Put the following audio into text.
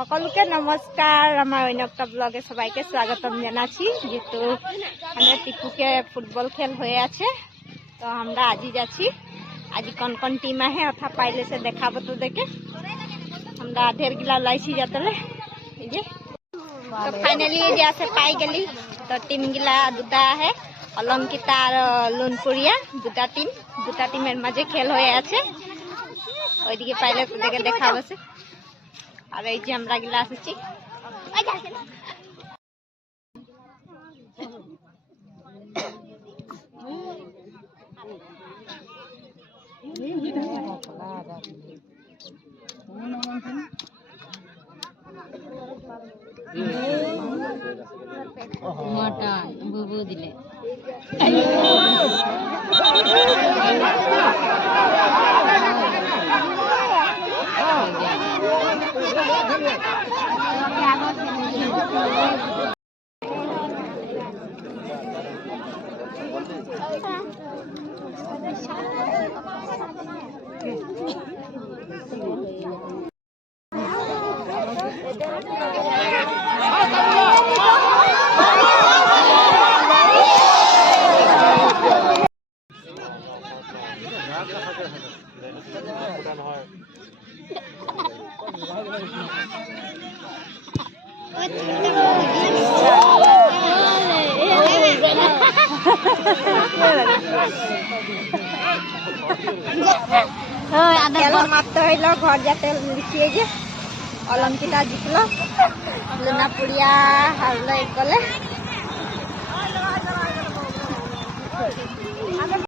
সকলকে নমস্কার। আমার ঐনকটা ব্লগে সবাইকে স্বাগতম জানাচ্ছি। যেহেতু আমাদের টিপুকে ফুটবল খেল হয়ে আছে, তো আমরা আজই যাচ্ছি। আজি কোন কোন টিম আহে অথা পাইলে সে দেখাবো তো দেখে। আমরা ঢের গিলা লাইছি যাতলে এই যে, তো ফাইনালি যে আছে পাই গেলি। তো টিম গিলা দুটা আহে, অলঙ্কিতা আর লুনপুরিয়া, দুটা টিমের মাঝে খেল হয়ে আছে। ওইদিকে পাইলে তো দেখে দেখাবো সে। আর এই যে আমরা গিলা আসছি, মোটা বুবু দিলে খেল সমাপ্ত হইল। ঘর যাতে লিখিয়ে যে অলঙ্কিতা জিতল, লুনাপুরিয়া হারলো এক গলে।